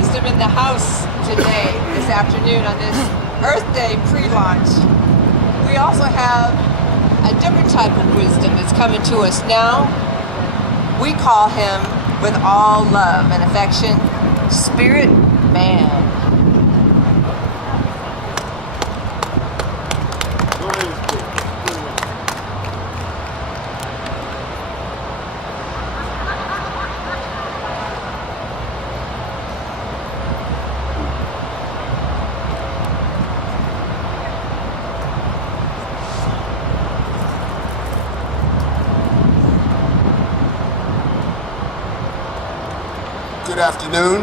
wisdom in the house today, this afternoon on this Earth Day pre-launch. We also have a different type of wisdom that's coming to us now. We call him, with all love and affection, Spirit Man. Good afternoon.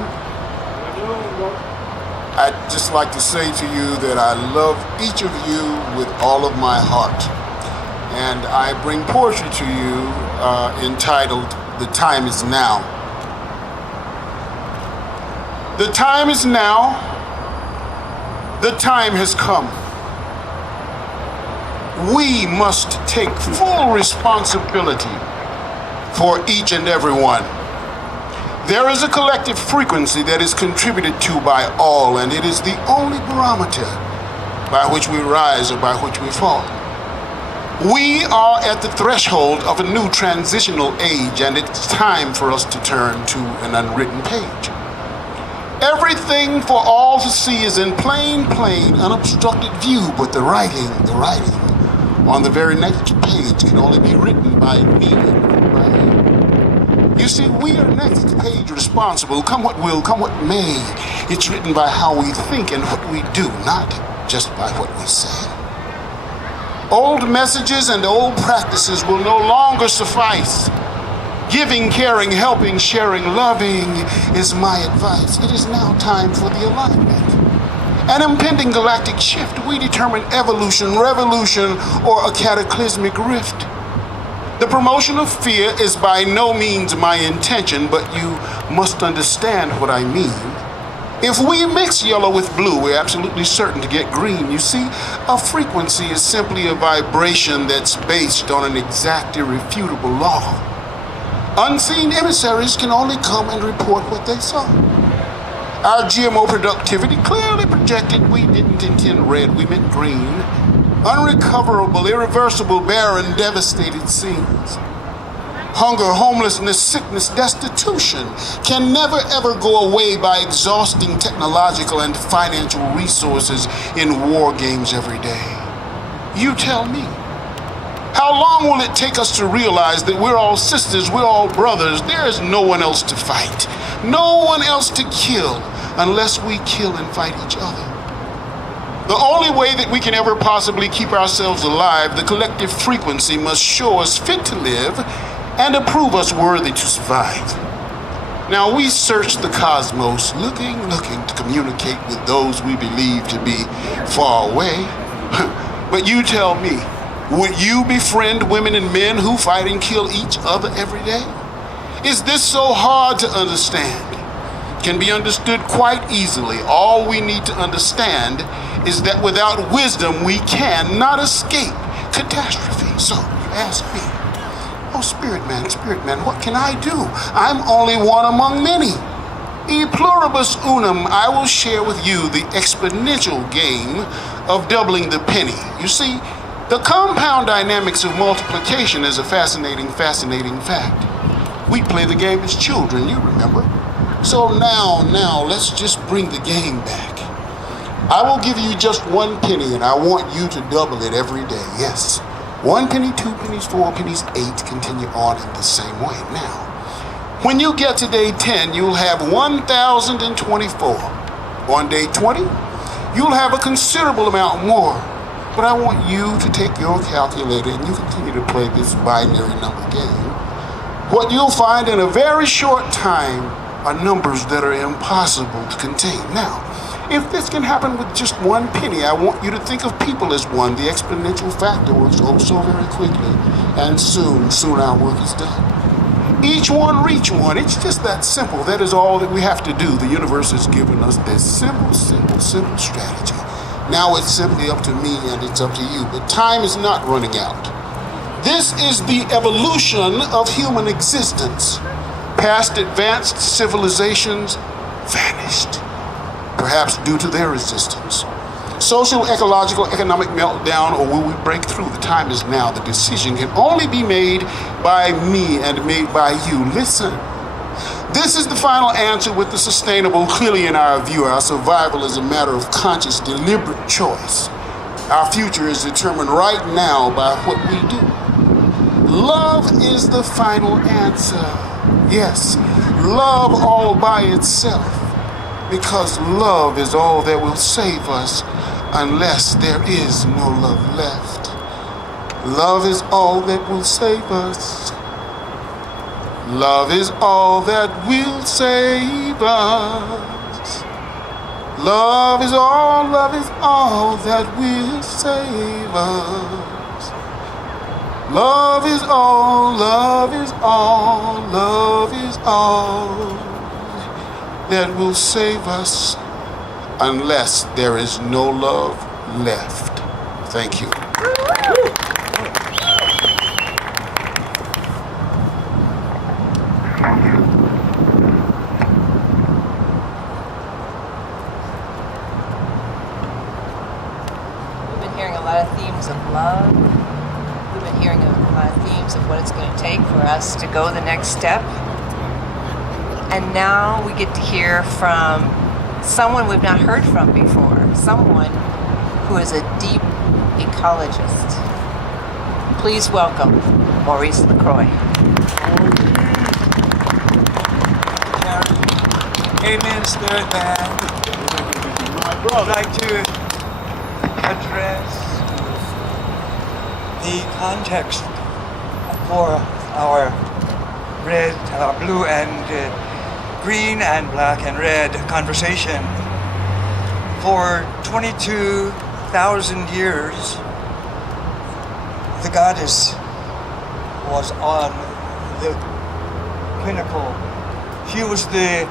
I'd just like to say to you that I love each of you with all of my heart. And I bring poetry to you entitled, "The Time is Now." The time is now. The time has come. We must take full responsibility for each and every one. There is a collective frequency that is contributed to by all, and it is the only barometer by which we rise or by which we fall. We are at the threshold of a new transitional age, and it's time for us to turn to an unwritten page. Everything for all to see is in plain, unobstructed view, but the writing on the very next page can only be written by me and by you. You see, we are next page responsible, come what will, come what may. It's written by how we think and what we do, not just by what we say. Old messages and old practices will no longer suffice. Giving, caring, helping, sharing, loving is my advice. It is now time for the alignment. An impending galactic shift. We determine evolution, revolution, or a cataclysmic rift. The promotion of fear is by no means my intention, but you must understand what I mean. If we mix yellow with blue, we're absolutely certain to get green. You see, a frequency is simply a vibration that's based on an exact, irrefutable law. Unseen emissaries can only come and report what they saw. Our GMO productivity clearly projected we didn't intend red, we meant green. Unrecoverable, irreversible, barren, devastated scenes. Hunger, homelessness, sickness, destitution can never ever go away by exhausting technological and financial resources in war games every day. You tell me. How long will it take us to realize that we're all sisters, we're all brothers, there is no one else to fight, no one else to kill unless we kill and fight each other? The only way that we can ever possibly keep ourselves alive, the collective frequency must show us fit to live and approve us worthy to survive. Now we search the cosmos, looking to communicate with those we believe to be far away. But you tell me, would you befriend women and men who fight and kill each other every day? Is this so hard to understand? Can be understood quite easily. All we need to understand is that without wisdom, we cannot escape catastrophe. So you ask me, oh, Spirit Man, what can I do? I'm only one among many. E pluribus unum, I will share with you the exponential game of doubling the penny. You see, the compound dynamics of multiplication is a fascinating fact. We play the game as children, you remember. So now, let's just bring the game back. I will give you just 1 penny, and I want you to double it every day. Yes, 1 penny, 2 pennies, 4 pennies, 8, continue on in the same way. Now, when you get to day 10, you'll have 1,024. On day 20, you'll have a considerable amount more. But I want you to take your calculator and you continue to play this binary number game. What you'll find in a very short time are numbers that are impossible to contain. Now, if this can happen with just 1 penny, I want you to think of people as one. The exponential factor works so very quickly, and soon our work is done. Each one reach one. It's just that simple. That is all that we have to do. The universe has given us this simple strategy. Now it's simply up to me and it's up to you. But time is not running out. This is the evolution of human existence. Past advanced civilizations vanished, perhaps due to their resistance. Social, ecological, economic meltdown, or will we break through? The time is now. The decision can only be made by me and made by you. Listen. This is the final answer with the sustainable clearly in our view. Our survival is a matter of conscious, deliberate choice. Our future is determined right now by what we do. Love is the final answer. Yes, love all by itself, because love is all that will save us unless there is no love left. Love is all that will save us. Love is all that will save us. Love is all that will save us. Love is all that will save us unless there is no love left. Thank you. We've been hearing a lot of themes of love. We've been hearing a lot of themes of what it's going to take for us to go the next step. And now we get to hear from someone we've not heard from before, someone who is a deep ecologist. Please welcome Maurice LeCroy. Amen, Spirit Band. I'd like to address the context for our blue and green and black and red conversation. For 22,000 years, the goddess was on the pinnacle. She was the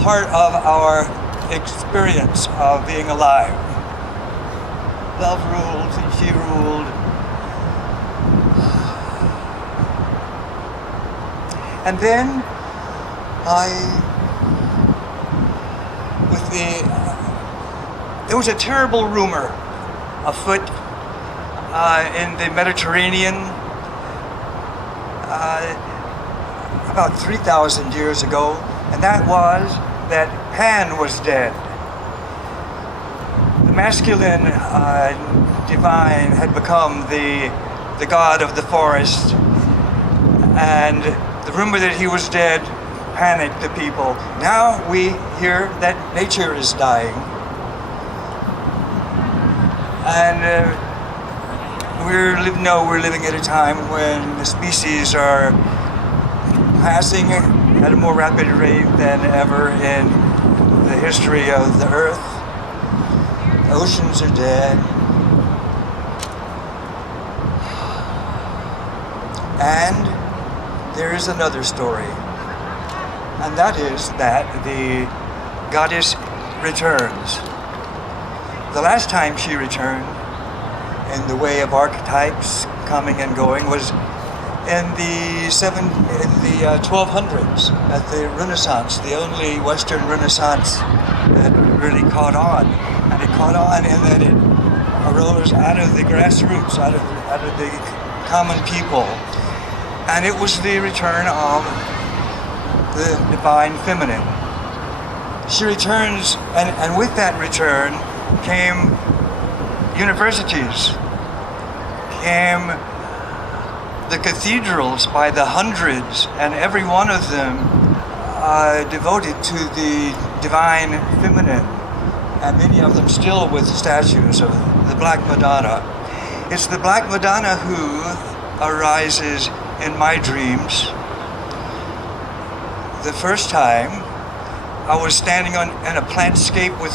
heart of our experience of being alive. Love ruled, and she ruled. And then there was a terrible rumor afoot in the Mediterranean about 3,000 years ago, and that was that Pan was dead. The masculine divine had become the god of the forest, and the rumor that he was dead panicked the people. Now we hear that nature is dying, and we're living at a time when the species are passing at a more rapid rate than ever in the history of the earth. The oceans are dead. And there is another story, and that is that the goddess returns. The last time she returned in the way of archetypes coming and going was in the 1200s at the Renaissance, the only Western Renaissance that really caught on. And it caught on in that it arose out of the grassroots, out of the common people. And it was the return of the divine feminine. She returns, and with that return came universities, came the cathedrals by the hundreds, and every one of them devoted to the divine feminine, and many of them still with statues of the Black Madonna. It's the Black Madonna who arises in my dreams. The first time I was standing in a plantscape with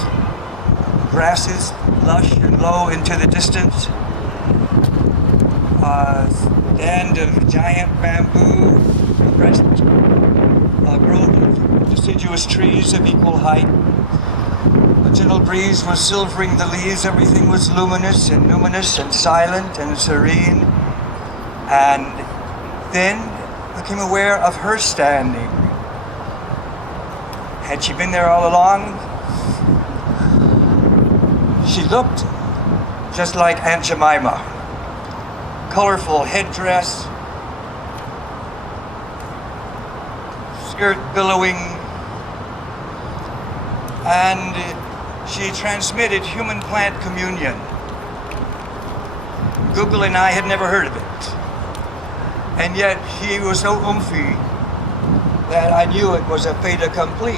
grasses lush and low into the distance, a stand of giant bamboo, a grove of deciduous trees of equal height. A gentle breeze was silvering the leaves. Everything was luminous and silent and serene. And then I became aware of her standing, Had she been there all along? She looked just like Aunt Jemima. Colorful headdress, skirt billowing, and she transmitted human-plant communion. Google and I had never heard of it. And yet she was so oomphy that I knew it was a fait accompli,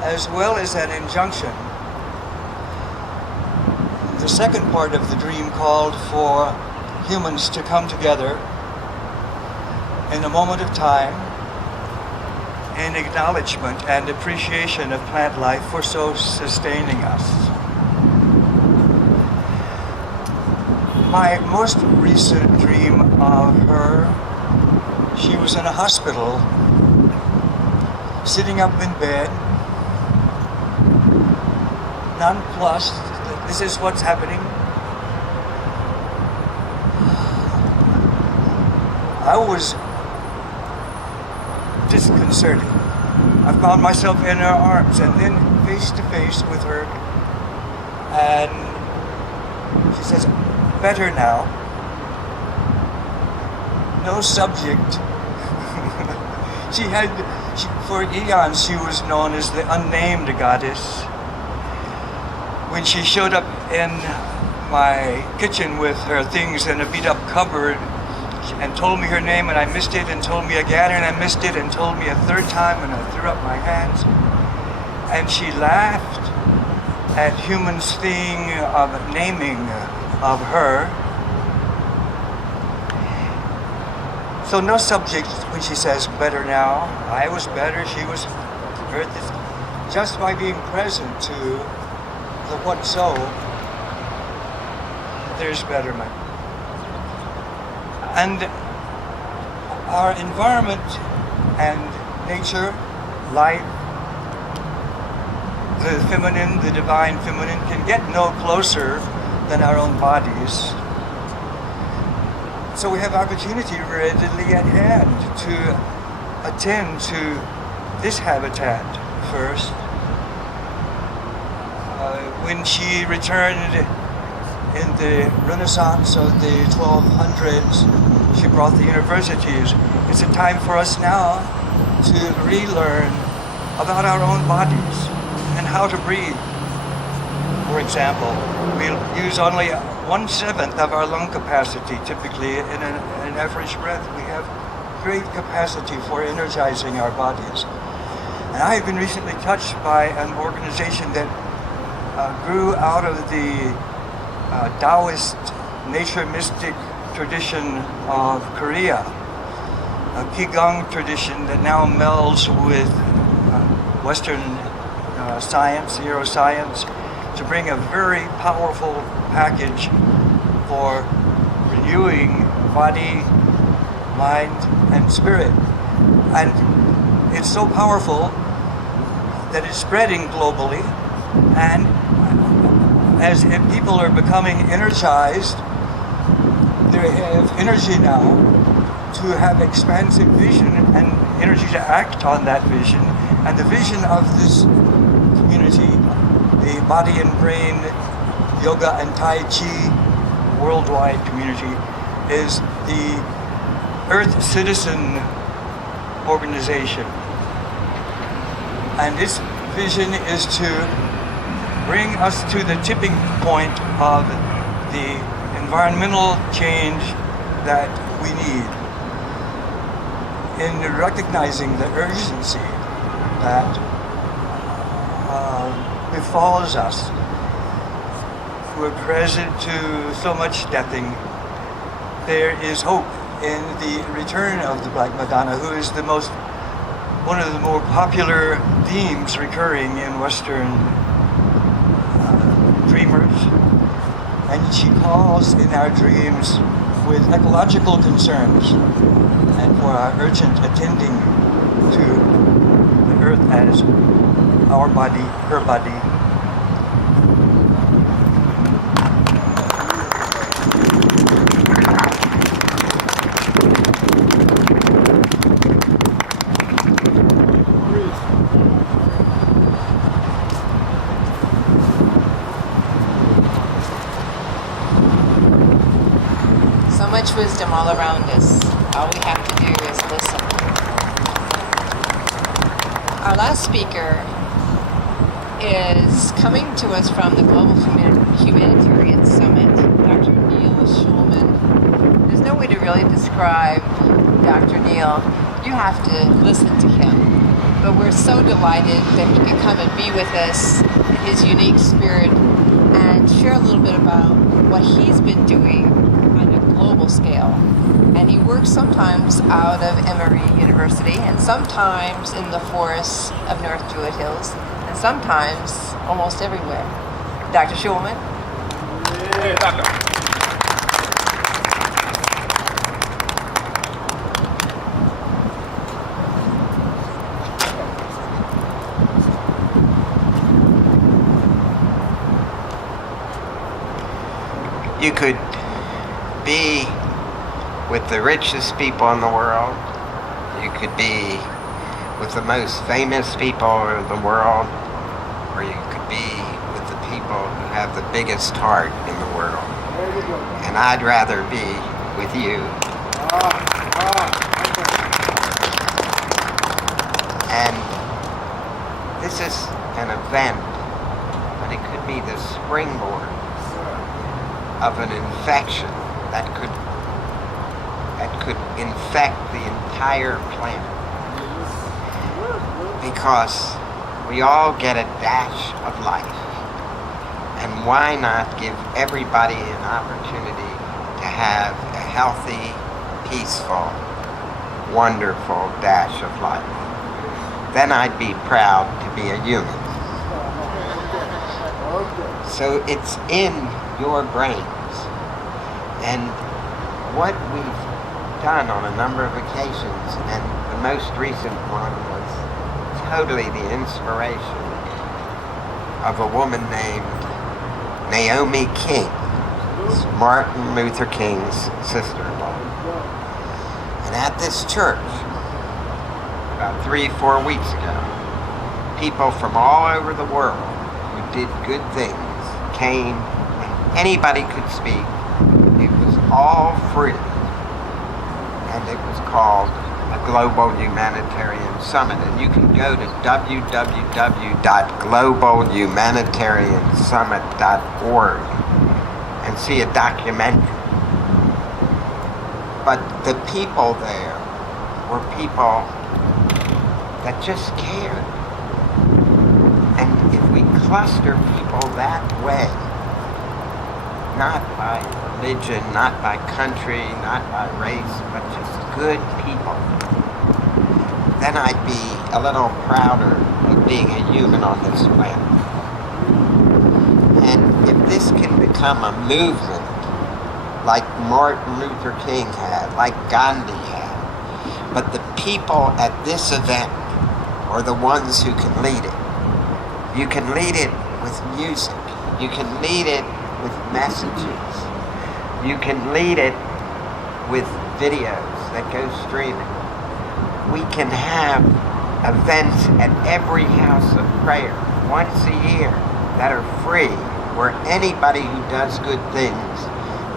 as well as an injunction. The second part of the dream called for humans to come together in a moment of time in acknowledgement and appreciation of plant life for so sustaining us. My most recent dream of her, she was in a hospital, sitting up in bed, nonplussed, this is what's happening. I was disconcerted. I found myself in her arms and then face to face with her, and she says, better now. No subject. For eons she was known as the unnamed goddess. When she showed up in my kitchen with her things in a beat up cupboard and told me her name and I missed it, and told me again and I missed it, and told me a third time and I threw up my hands, and she laughed at humans' thing of naming of her. So no subject when she says better now. I was better, she was hurt. Just by being present to the what so, there's betterment. And our environment and nature, life, the feminine, the divine feminine, can get no closer than our own bodies. So we have opportunity readily at hand to attend to this habitat first. When she returned in the Renaissance of the 1200s, she brought the universities. It's a time for us now to relearn about our own bodies and how to breathe. For example, we'll use only 1/7 of our lung capacity typically in an average breath. We have great capacity for energizing our bodies. And I have been recently touched by an organization that grew out of the Taoist nature mystic tradition of Korea, a Qigong tradition that now melds with Western science, neuroscience, to bring a very powerful package for renewing body, mind, and spirit. And it's so powerful that it's spreading globally, and as people are becoming energized, they have energy now to have expansive vision and energy to act on that vision. And the vision of this community, the body and brain, yoga and Tai Chi worldwide community, is the Earth Citizen organization. And this vision is to bring us to the tipping point of the environmental change that we need, in recognizing the urgency that befalls us who are present to so much deathing. There is hope in the return of the Black Madonna, who is one of the more popular themes recurring in Western dreamers. And she calls in our dreams with ecological concerns and for our urgent attending to the earth as our body, her body. wisdom all around us. All we have to do is listen. Our last speaker is coming to us from the Global Humanitarian Summit, Dr. Neil Schulman. There's no way to really describe Dr. Neil. You have to listen to him. But we're so delighted that he could come and be with us in his unique spirit and share a little bit about what he's been doing on a global scale. And he works sometimes out of Emory University and sometimes in the forests of North Druid Hills and sometimes almost everywhere. Dr. Schulman? Yeah, doctor. You could be with the richest people in the world. You could be with the most famous people in the world. Or you could be with the people who have the biggest heart in the world. And I'd rather be with you. And this is an event, but it could be the springboard of an infection that could infect the entire planet. Because we all get a dash of life. And why not give everybody an opportunity to have a healthy, peaceful, wonderful dash of life? Then I'd be proud to be a human. So it's in your brains. And what we've done on a number of occasions, and the most recent one was totally the inspiration of a woman named Naomi King, Martin Luther King's sister-in-law. And at this church, about 3-4 weeks ago, people from all over the world who did good things came, and anybody could speak. It was all free, and it was called a Global Humanitarian Summit. And you can go to www.globalhumanitariansummit.org and see a documentary. But the people there were people that just cared. And if we cluster people that way, not by religion, not by country, not by race, but just good people, then I'd be a little prouder of being a human on this planet. And if this can become a movement like Martin Luther King had, like Gandhi had, but the people at this event are the ones who can lead it. You can lead it with music. You can lead it with messages. You can lead it with videos that go streaming. We can have events at every house of prayer once a year that are free, where anybody who does good things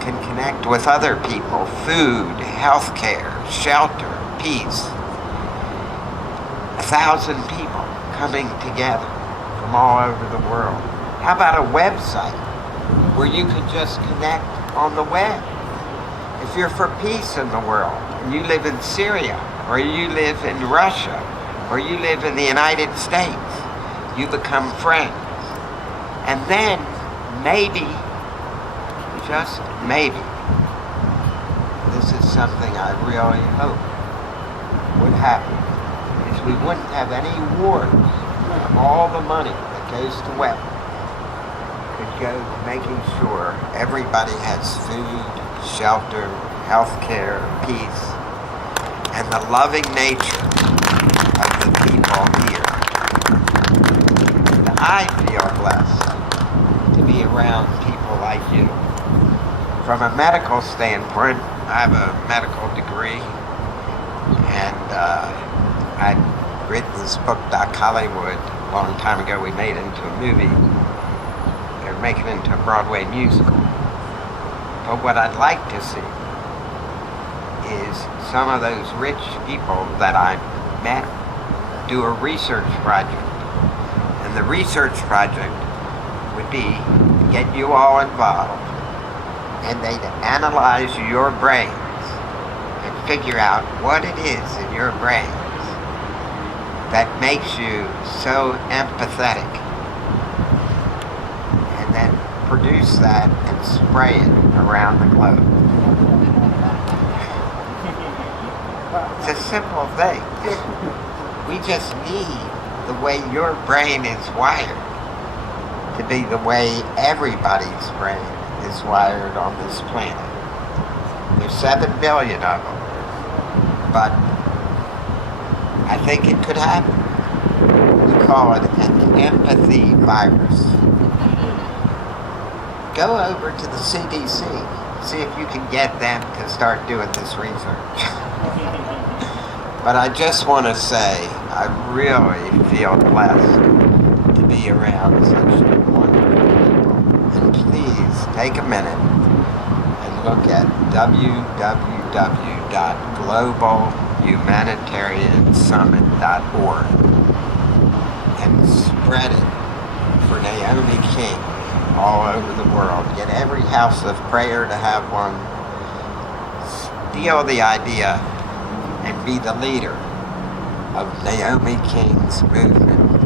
can connect with other people, food, health care, shelter, peace. 1,000 people coming together from all over the world. How about a website where you could just connect on the web? If you're for peace in the world, and you live in Syria, or you live in Russia, or you live in the United States, you become friends. And then maybe, just maybe, this is something I really hope would happen, is we wouldn't have any wars. All the money that goes to weapons could go to making sure everybody has food, shelter, health care, peace, and the loving nature of the people here. And I feel blessed to be around people like you. From a medical standpoint, I have a medical degree, and I'd written this book, Doc Hollywood, a long time ago. We made it into a movie. They're making it into a Broadway musical. But what I'd like to see is some of those rich people that I met do a research project. And the research project would be to get you all involved, and they'd analyze your brains and figure out what it is in your brains that makes you so empathetic, and then produce that and spray it around the globe. It's a simple thing. We just need the way your brain is wired to be the way everybody's brain is wired on this planet. There's 7 billion of them, but I think it could happen. We call it an empathy virus. Go over to the CDC, see if you can get them to start doing this research. But I just want to say, I really feel blessed to be around such wonderful people. And please take a minute and look at www.globalhumanitariansummit.org and spread it for Naomi King all over the world. Get every house of prayer to have one. Steal the idea and be the leader of Naomi King's movement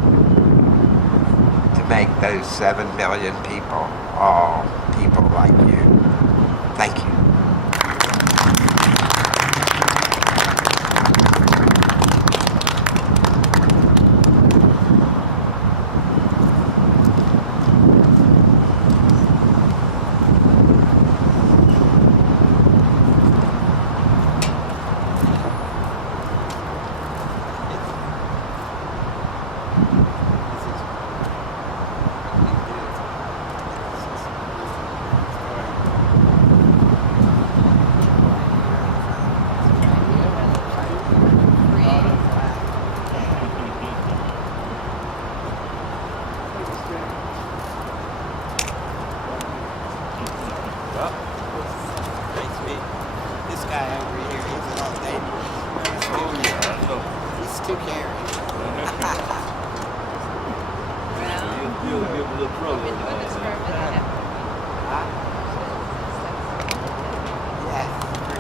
to make those 7 billion people all people like you. Thank you.